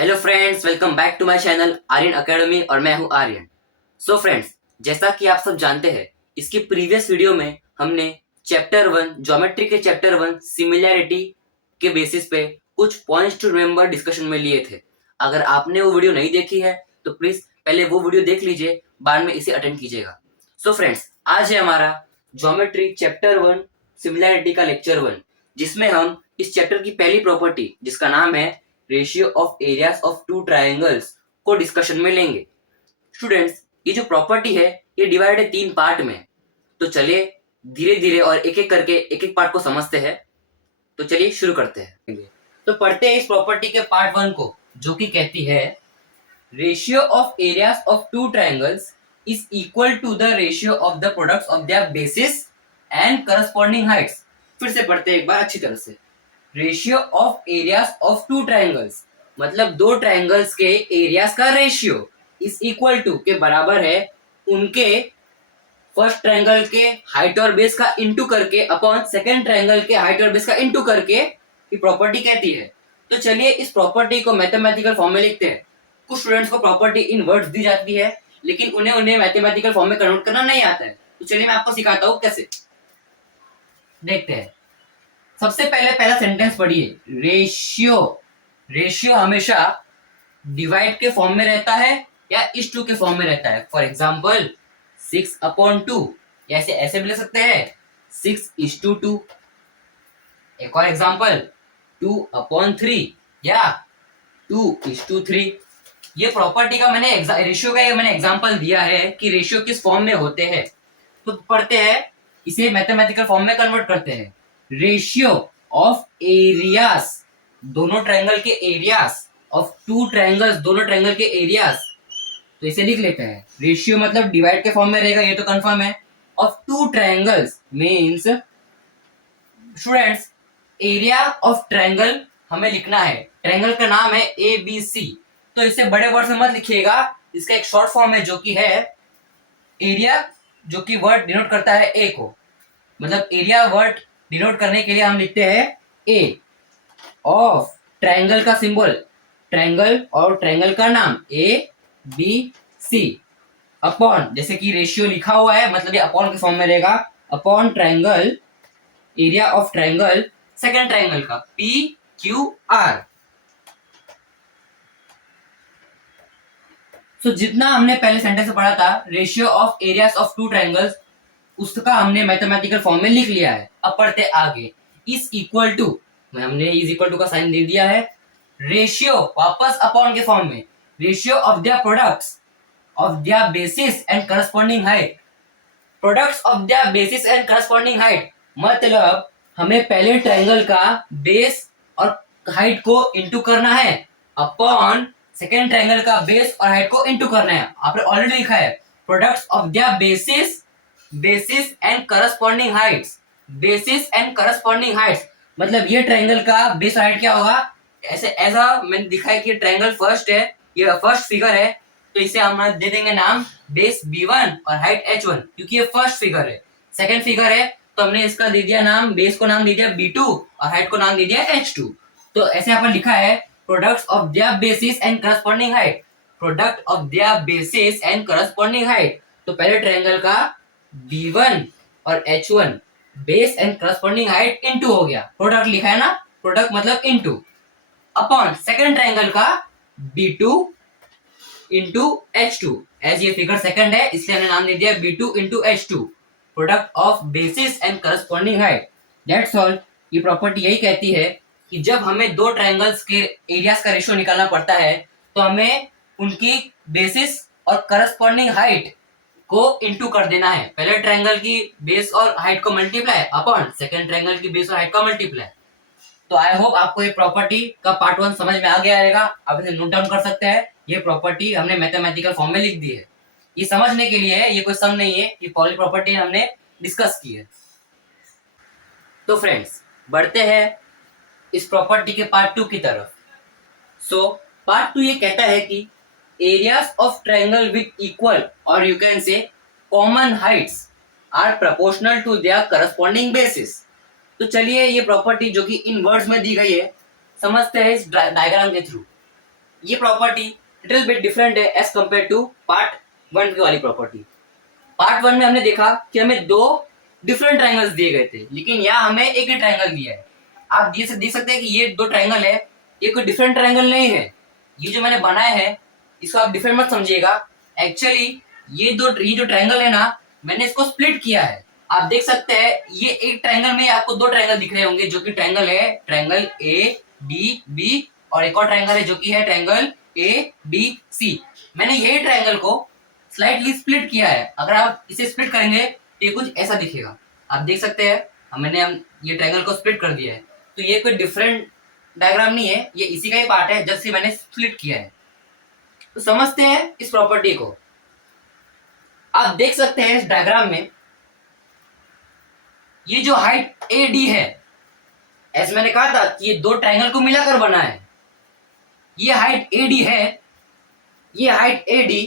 Hello friends, welcome back to my channel Aryan academy और मैं हूं आर्यन। सो फ्रेंड्स, जैसा कि आप सब जानते हैं, इसकी प्रीवियस वीडियो में हमने चैप्टर 1 ज्योमेट्री के चैप्टर 1 सिमिलैरिटी के बेसिस पे कुछ पॉइंट्स टू रिमेंबर डिस्कशन में लिए थे। अगर आपने वो वीडियो नहीं देखी है तो प्लीज पहले वो वीडियो देख लीजिए, बाद में इसे अटेंड कीजिएगा। सो फ्रेंड्स, आज है हमारा ज्योमेट्री चैप्टर 1 सिमिलैरिटी का लेक्चर 1, जिसमें हम इस चैप्टर की पहली प्रॉपर्टी जिसका नाम है ratio of areas of two triangles को डिस्कशन में लेंगे। स्टूडेंट्स, ये जो प्रॉपर्टी है ये डिवाइड है 3 पार्ट में। तो चलिए धीरे धीरे और एक एक करके एक एक पार्ट को समझते हैं। तो चलिए शुरू करते हैं। तो पढ़ते हैं इस प्रॉपर्टी के पार्ट 1 को, जो कि कहती है ratio of areas of two triangles is equal to the ratio of the products of their bases and corresponding heights. फिर से पढ़ते हैं एक बार अच्छी तरह से। Ratio of areas of two triangles मतलब दो ट्रायंगल्स के एरियाज का रेशियो इज इक्वल टू के बराबर है उनके फर्स्ट ट्रायंगल के हाइट और बेस का इंटू करके अपॉन सेकंड ट्रायंगल के हाइट और बेस का इंटू करके ये प्रॉपर्टी कहती है। तो चलिए इस प्रॉपर्टी को मैथमेटिकल फॉर्म में लिखते हैं। कुछ स्टूडेंट्स को प्रॉपर्टी इन वर्ड्स दी जाती है, लेकिन उन्हें मैथमेटिकल फॉर्म में कन्वर्ट करना नहीं आता है। तो चलिए मैं आपको सिखाता हूँ कैसे। देखते हैं। सबसे पहले पहला सेंटेंस पढ़िए। रेशियो हमेशा डिवाइड के फॉर्म में रहता है या इस टू के फॉर्म में रहता है। फॉर एग्जाम्पल 6/2, या ऐसे भी ले सकते हैं 6:2। एक और एग्जाम्पल 2/3 या 2:3। ये प्रॉपर्टी का रेशियो का मैंने एग्जाम्पल दिया है कि रेशियो किस फॉर्म में होते हैं। तो पढ़ते हैं, इसे मैथमेटिकल फॉर्म में कन्वर्ट करते हैं। रेशियो ऑफ एरियाज, दोनों ट्रायंगल के एरियाज, ऑफ टू ट्रायंगल्स, दोनों ट्रायंगल के एरियाज। तो इसे लिख लेते हैं। रेशियो मतलब डिवाइड के फॉर्म में रहेगा, ये तो कंफर्म है। Of two triangles means students area of triangle हमें लिखना है। ट्रायंगल का नाम है ABC। तो इसे बड़े वर्ड से मत लिखिएगा, इसका एक शॉर्ट फॉर्म है जो कि है एरिया, जो कि वर्ड डिनोट करता है ए को। मतलब एरिया वर्ड डिनोट करने के लिए हम लिखते हैं ए। ऑफ ट्रायंगल का सिंबल ट्रायंगल और ट्रायंगल का नाम ABC अपॉन, जैसे कि रेशियो लिखा हुआ है मतलब ये अपॉन के फॉर्म में रहेगा, upon triangle area of triangle second triangle का PQR। तो जितना हमने पहले सेंटेंस में पढ़ा था ratio of areas of two triangles, उसका हमने मैथमेटिकल फॉर्म में लिख लिया है। अब पढ़ते आगे। इज इक्वल टू, हमने इज इक्वल टू का साइन दे दिया है। रेशियो वापस अपॉन के फॉर्म में, ratio of their products of their bases and corresponding height. Products of their bases and corresponding height मतलब हमें पहले ट्रायंगल का बेस और हाइट को इंटू करना है अपॉन सेकेंड ट्रायंगल का बेस और हाइट को इंटू करना है। आपने ऑलरेडी लिखा है products of their bases and corresponding Heights. Basis and corresponding heights मतलब ये ट्रायंगल का बेस और हाइट क्या होगा। ऐसा मैंने दिखा है कि ट्रायंगल फर्स्ट है, ये फर्स्ट फिगर है, तो इसे हम दे देंगे नाम बेस B1 और हाइट H1, क्योंकि ये फर्स्ट फिगर है। सेकंड फिगर है तो हमने इसका दे दिया नाम, बेस को नाम दे दिया B2 और हाइट को नाम दे दिया H2। तो ऐसे यहाँ पर लिखा है products of their bases and corresponding height. Product of their bases and corresponding height, तो पहले ट्रायंगल का B1 और H1 base and corresponding height into हो गया। प्रोडक्ट लिखा है ना, प्रोडक्ट मतलब इनटू, अपॉन सेकंड ट्रायंगल का B2 इंटू H2। एज ये फिगर सेकंड है इसलिए हमने नाम दे दिया B2 into H2, product of basis and corresponding height. That's all. ये प्रॉपर्टी यही कहती है कि जब हमें दो ट्रायंगल्स के एरियाज का रेशियो निकालना पड़ता है तो हमें उनकी बेसिस और करस्पॉन्डिंग हाइट को इंटू कर देना है। पहले ट्रायंगल की बेस और हाइट को मल्टीप्लाई अपॉन सेकंड ट्रायंगल की बेस और हाइट को मल्टीप्लाई। तो आई होप आपको ये प्रॉपर्टी का पार्ट 1 समझ में आ गया रहेगा। आप इसे नोट डाउन कर सकते हैं। ये प्रॉपर्टी हमने मैथमेटिकल फॉर्म में लिख दी है। ये समझने के लिए है, ये कोई सम नहीं है, ये पॉली प्रॉपर्टी हमने डिस्कस की है। तो फ्रेंड्स बढ़ते हैं इस प्रॉपर्टी के पार्ट 2 की तरफ। सो पार्ट 2 ये कहता है कि areas of triangle with equal or you can say common heights are proportional to their corresponding bases. तो चलिए ये प्रॉपर्टी जो कि इन वर्ड्स में दी गई है समझते हैं इस डायग्राम के थ्रू। ये प्रॉपर्टी लिटिल बिट डिफरेंट है एज कंपेयर टू पार्ट 1 की वाली प्रॉपर्टी। पार्ट 1 में हमने देखा कि हमें दो डिफरेंट ट्रायंगल्स दिए गए थे, लेकिन यहाँ हमें एक ही ट्रायंगल दिया है। आप देख सकते हैं कि ये दो ट्रायंगल है, ये कोई डिफरेंट ट्रायंगल नहीं है। ये जो मैंने बनाया है इसको आप डिफरेंट मत समझिएगा। एक्चुअली ये जो ट्रायंगल है ना, मैंने इसको स्प्लिट किया है। आप देख सकते हैं ये एक ट्रायंगल में आपको दो ट्रायंगल दिख रहे होंगे, जो कि ट्रायंगल है ट्रायंगल ए डी बी, और एक और ट्रायंगल है जो कि है ट्रायंगल ए डी सी। मैंने यही ट्रायंगल को स्लाइटली स्प्लिट किया है। अगर आप इसे स्प्लिट करेंगे तो ये कुछ ऐसा दिखेगा। आप देख सकते हैं मैंने ये ट्रायंगल को स्प्लिट कर दिया है। तो ये कोई डिफरेंट डायग्राम नहीं है, ये इसी का ही पार्ट है जैसे मैंने स्प्लिट किया है। तो समझते हैं इस प्रॉपर्टी को। आप देख सकते हैं इस डायग्राम में ये जो हाइट ए डी है, ऐसे मैंने कहा था कि ये दो ट्रायंगल को मिलाकर बना है। ये हाइट ए डी है, ये height A D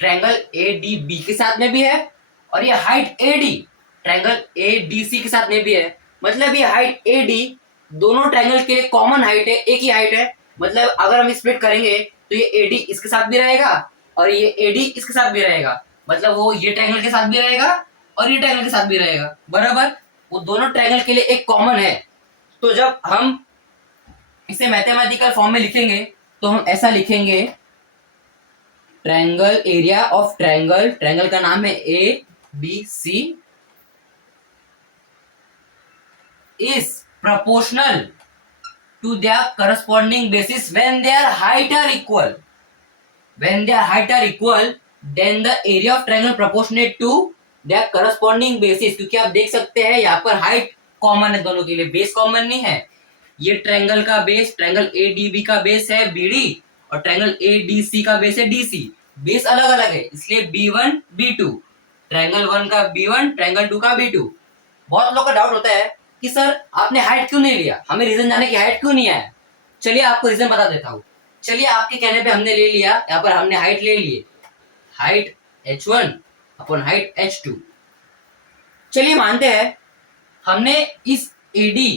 triangle A D B के साथ में भी है, और ये height A D triangle A D C के साथ में भी है। मतलब ये हाइट ए डी दोनों ट्रायंगल के लिए कॉमन हाइट है, एक ही हाइट है। मतलब अगर हम स्प्लिट करेंगे तो ये ए डी इसके साथ भी रहेगा और ये ए डी इसके साथ भी रहेगा। मतलब वो ये ट्रायंगल के साथ भी रहेगा और ये ट्रायंगल के साथ भी रहेगा, बराबर। वो दोनों ट्रायंगल के लिए एक कॉमन है। तो जब हम इसे मैथमेटिकल फॉर्म में लिखेंगे तो हम ऐसा लिखेंगे, triangle area of triangle, triangle का नाम है A B C, is proportional to their corresponding basis when their height are equal. When their height are equal, then the area of triangle proportionate to their corresponding basis. क्योंकि आप देख सकते हैं यहाँ पर हाइट कॉमन है दोनों के लिए, बेस कॉमन नहीं है। ये ट्रायंगल का base, triangle A D B का बेस है बी डी, और ट्रायंगल ए डी सी का बेस है डी सी। बेस अलग अलग है, इसलिए B1 B2, ट्रायंगल 1 का B1, ट्रायंगल 2 का B2। बहुत लोगों का डाउट होता है कि सर आपने हाइट क्यों नहीं लिया, हमें रीजन जाने की हाइट क्यों नहीं आया। चलिए आपको रीजन बता देता हूँ। चलिए आपके कहने पे हमने ले लिया, यहाँ पर हमने हाइट ले ली, height h1 upon height h2। चलिए मानते हैं हमने इस AD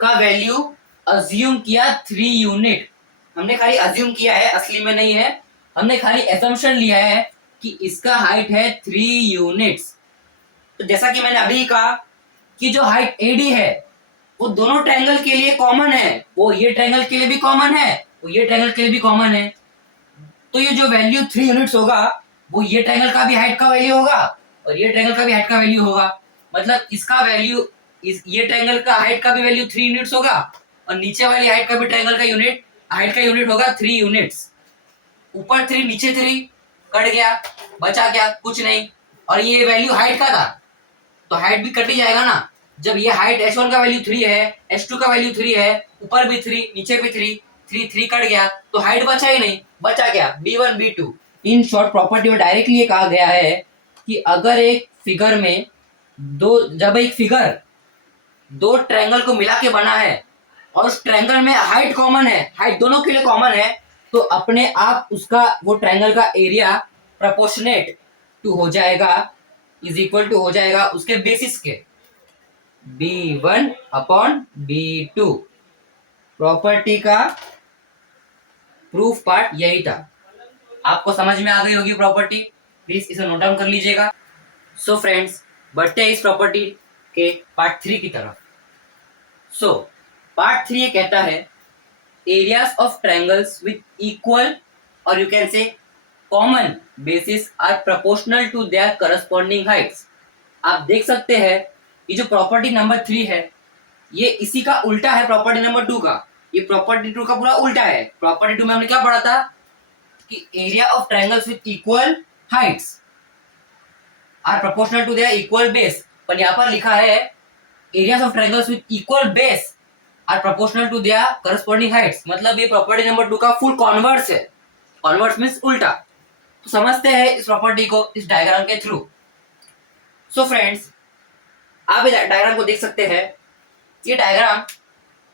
का वैल्यू अज्यूम किया 3 यूनिट। हमने खाली अज्यूम किया है, असली में नहीं है। हमने खाली एसम्पशन लिया है कि इसका हाइट है 3 यूनिट्स। तो जैसा कि मैंने अभी कहा कि जो हाइट AD है वो दोनों ट्रायंगल के लिए कॉमन है, वो ये ट्रायंगल के लिए भी कॉमन है, वो ये ट्रायंगल के लिए भी कॉमन है। तो ये जो वैल्यू 3 यूनिट्स होगा वो ये ट्रायंगल का भी हाइट का वैल्यू होगा और ये ट्रायंगल का भी हाइट का वैल्यू होगा। मतलब इसका वैल्यू ये ट्रायंगल का हाइट का भी वैल्यू 3 यूनिट्स होगा और नीचे वाली हाइट का भी ट्रायंगल का यूनिट हाइट का यूनिट होगा 3 यूनिट्स। ऊपर 3 नीचे 3 कट गया, बचा क्या, कुछ नहीं। और ये वैल्यू हाइट का था तो हाइट भी कट ही जाएगा ना। जब ये हाइट h1 का वैल्यू 3 है, h2 का वैल्यू 3 है, ऊपर भी 3 नीचे भी 3 कट गया तो हाइट बचा ही नहीं, बचा क्या, B1 B2। In short property में डायरेक्टली ये कहा गया है कि अगर एक फिगर में जब एक फिगर दो ट्रायंगल को मिला के बना है और उस ट्रायंगल में हाइट कॉमन है, हाइट दोनों के लिए कॉमन है, तो अपने आप उसका वो ट्रायंगल का एरिया प्रोपोर्शनेट टू हो जाएगा, इज इक्वल टू हो जाएगा उसके बेसिस के B1 अपॉन B2। प्रॉपर्टी का प्रूफ पार्ट यही था। आपको समझ में आ गई होगी प्रॉपर्टी, प्लीज इसे नोट डाउन कर लीजिएगा। सो फ्रेंड्स, बढ़ते हैं इस प्रॉपर्टी के पार्ट 3 की तरफ। सो पार्ट 3 ये कहता है areas of triangles with equal or you can say common bases are proportional to their corresponding heights. आप देख सकते हैं ये जो प्रॉपर्टी नंबर 3 है ये इसी का उल्टा है प्रॉपर्टी नंबर 2 का। ये प्रॉपर्टी 2 का पूरा उल्टा है। प्रॉपर्टी 2 में हमने क्या पढ़ा था कि area of triangles with equal heights are proportional to their equal base, पर यहाँ पर लिखा है areas of triangles with equal base are proportional to their corresponding heights. मतलब ये प्रॉपर्टी नंबर 2 का फुल कॉन्वर्स है। कॉन्वर्स मींस उल्टा। तो समझते हैं इस प्रॉपर्टी को इस डायग्राम के थ्रू। सो फ्रेंड्स, आप इस डायग्राम को देख सकते हैं। ये डायग्राम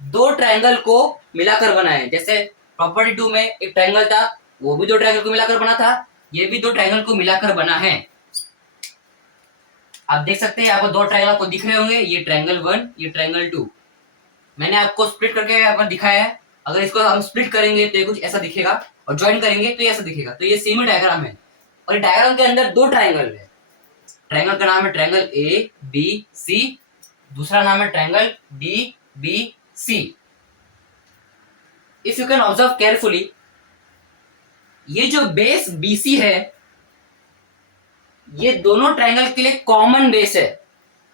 दो ट्रायंगल को मिलाकर बना है। जैसे प्रॉपर्टी 2 में एक ट्रायंगल था, वो भी दो ट्रायंगल को मिलाकर बना था, ये भी दो ट्रायंगल को मिलाकर बना है। आप देख सकते हैं आपको दो ट्रायंगल को दिख रहे होंगे, ये ट्रायंगल 1, ये ट्रायंगल 2। मैंने आपको स्प्लिट करके यहाँ पर दिखाया है। अगर इसको हम स्प्लिट करेंगे तो ये कुछ ऐसा दिखेगा और ज्वाइन करेंगे तो ये ऐसा दिखेगा। तो ये सेम ही डायग्राम है और डायग्राम के अंदर दो ट्राइंगल है। ट्राइंगल का नाम है ट्राइंगल ए बी सी, दूसरा नाम है triangle D B C. If you can observe carefully, ये जो बेस बीसी है ये दोनों ट्राइंगल के लिए कॉमन बेस है।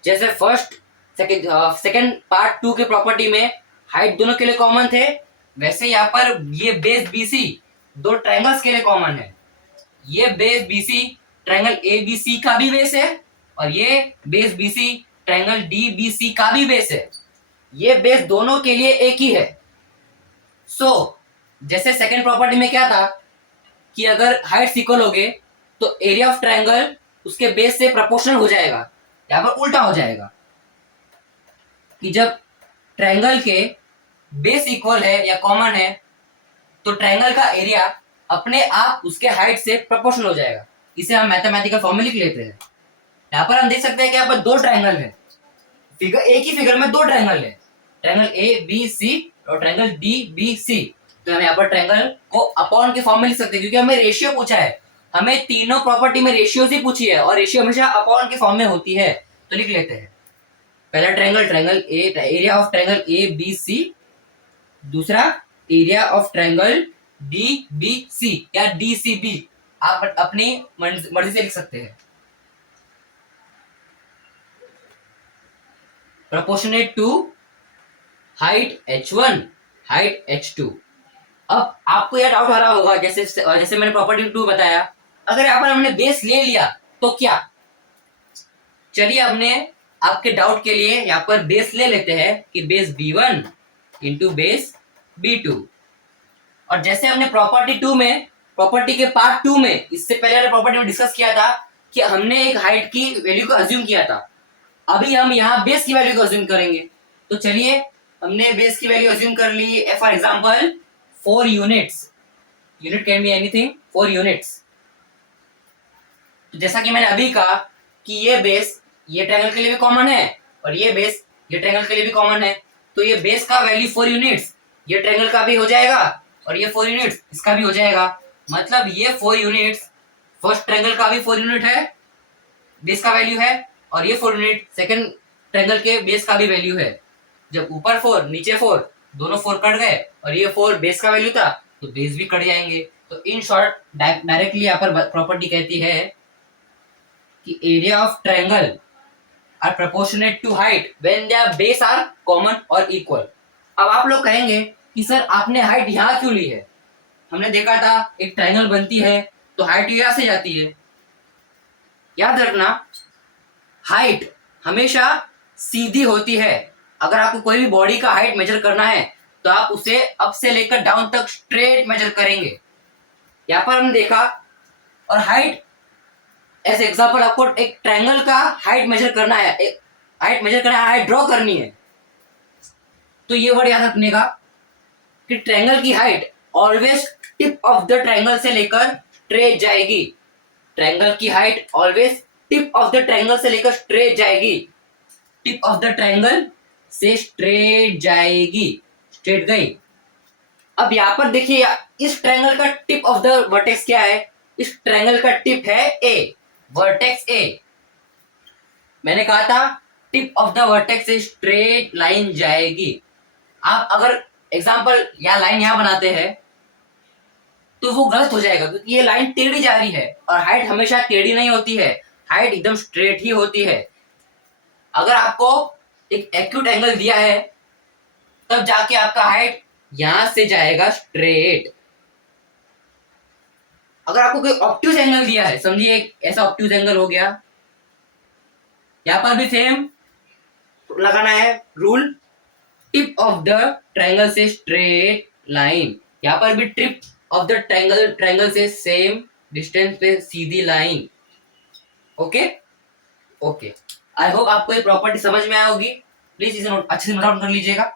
जैसे फर्स्ट सेकंड पार्ट 2 के प्रॉपर्टी में हाइट दोनों के लिए कॉमन थे, वैसे यहाँ पर ये बेस बीसी दो ट्राइंगल्स के लिए कॉमन है। ये base BC triangle A B C का भी बेस है और ये base BC triangle D B C का भी बेस है। ये बेस दोनों के लिए एक ही है। जैसे सेकंड प्रॉपर्टी में क्या था कि अगर हाइट्स इक्वल हो गए तो एरिया ऑफ ट्राइंगल उसके बेस से प्रोपोर्शनल हो जाएगा। यहां पर उल्टा हो जाएगा कि जब ट्राइंगल के बेस इक्वल है या कॉमन है तो ट्राइंगल का एरिया अपने आप उसके हाइट से प्रोपोर्शनल हो जाएगा। इसे हम मैथमेटिकल फॉर्मूला लिख लेते हैं। यहाँ पर हम देख सकते हैं कि यहाँ पर दो ट्राइंगल है, फिगर एक ही फिगर में दो ट्राइंगल है, ट्राइंगल ए बी सी और ट्राइंगल डी बी सी। तो हम यहाँ पर ट्राइंगल को अपॉन के फॉर्म में लिख सकते हैं क्योंकि हमें रेशियो पूछा है। हमें तीनों प्रॉपर्टी में रेशियो ही पूछी है और रेशियो हमेशा अपॉन के फॉर्म में होती है। तो लिख लेते हैं पहला triangle triangle A area of triangle A B C, दूसरा area of triangle D B C या डी सी बी, आप अपनी मर्जी से लिख सकते हैं। Proportionate to height h1 height h2। अब आपको यह डाउट आ रहा होगा, जैसे मैंने प्रॉपर्टी 2 बताया, अगर यहाँ पर हमने बेस ले लिया तो क्या। चलिए हमने आपके डाउट के लिए यहाँ पर बेस ले लेते हैं कि base b1 into base b2। और जैसे हमने प्रॉपर्टी 2 में प्रॉपर्टी के पार्ट 2 में इससे पहले वाले प्रॉपर्टी में डिस्कस किया था कि हमने एक हाइट की वैल्यू को अज्यूम किया था। अभी हम यहाँ बेस की वैल्यू को अज्यूम करेंगे। तो चलिए हमने बेस की वैल्यू अज्यूम कर ली। For example 4 units, unit can be anything, 4 units. तो जैसा कि मैंने अभी कहा कि ये बेस ये ट्रायंगल के लिए भी कॉमन है और ये बेस ये ट्रायंगल के लिए भी कॉमन है। तो ये बेस का वैल्यू 4 यूनिट्स ये ट्रायंगल का भी हो जाएगा और ये 4 यूनिट्स इसका भी हो जाएगा। मतलब ये 4 यूनिट्स फर्स्ट ट्रायंगल का भी 4 यूनिट है, बेस का वैल्यू है, और ये 4 यूनिट सेकंड ट्रायंगल के बेस का भी वैल्यू है। जब ऊपर 4 नीचे 4 दोनों 4 कट गए और ये 4 बेस का वैल्यू था तो बेस भी कट जाएंगे। तो इन शॉर्ट डायरेक्टली यहाँ पर प्रॉपर्टी कहती है कि area of triangle are proportionate to height when their base are common और इक्वल। अब आप लोग कहेंगे कि सर आपने हाइट यहाँ क्यों ली है, हमने देखा था एक ट्रायंगल बनती है तो हाइट यहाँ से जाती है। याद रखना हाइट हमेशा सीधी होती है। अगर आपको कोई भी बॉडी का हाइट मेजर करना है तो आप उसे अप से लेकर डाउन तक स्ट्रेट मेजर करेंगे। यहाँ पर हमने देखा, और हाइट एज एग्जांपल आपको एक ट्रायंगल का हाइट मेजर करना है, हाइट ड्रॉ करनी है। तो ये वर्ड याद रखने का कि ट्रायंगल की height always tip of the triangle से लेकर स्ट्रेट जाएगी। ट्रायंगल की height always tip of the triangle से लेकर स्ट्रेट जाएगी। टिप ऑफ द ट्रायंगल से स्ट्रेट जाएगी, स्ट्रेट गई। अब यहां पर देखिए इस ट्रायंगल का टिप ऑफ द वर्टेक्स क्या है, इस ट्रायंगल का टिप है ए, वर्टेक्स ए। मैंने कहा था टिप ऑफ द वर्टेक्स से स्ट्रेट लाइन जाएगी। आप अगर एग्जांपल या लाइन यहां बनाते हैं तो वो गलत हो जाएगा क्योंकि ये लाइन टेढ़ी जा रही है और हाइट हमेशा टेढ़ी नहीं होती है, हाइट एकदम स्ट्रेट ही होती है। अगर आपको एक एक्यूट एंगल दिया है तब जाके आपका हाइट यहां से जाएगा स्ट्रेट। अगर आपको कोई ऑब्ट्यूज एंगल दिया है, समझिए एक ऐसा ऑब्ट्यूज एंगल हो गया, यहां पर भी सेम लगाना है rule, tip of the triangle से स्ट्रेट लाइन। यहां पर भी टिप ऑफ द ट्रायंगल से सेम डिस्टेंस पे सीधी line. Okay okay, I hope आपको ये प्रॉपर्टी समझ में आई होगी। प्लीज इसे अच्छे से नोट डाउन कर लीजिएगा।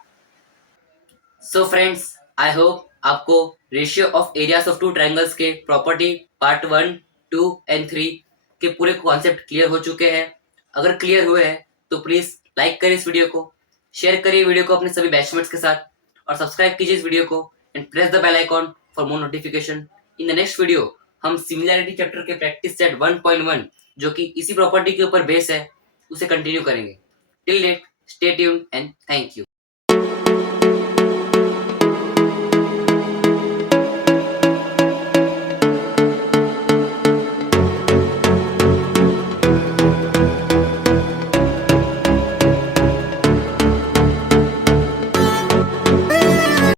सो फ्रेंड्स, आई होप आपको ratio of areas of two triangles के प्रॉपर्टी पार्ट 1, 2 एंड 3 के पूरे कॉन्सेप्ट क्लियर हो चुके हैं। अगर क्लियर हुए हैं तो प्लीज लाइक करिए इस वीडियो को, शेयर करिए वीडियो को अपने सभी बैचमेट्स के साथ और सब्सक्राइब कीजिए इस वीडियो को and press the bell icon for more notification. In the next video हम सिमिलैरिटी चैप्टर के प्रैक्टिस सेट 1.1 जो कि इसी प्रॉपर्टी के ऊपर बेस है उसे कंटिन्यू करेंगे। Till date stay tuned and thank you.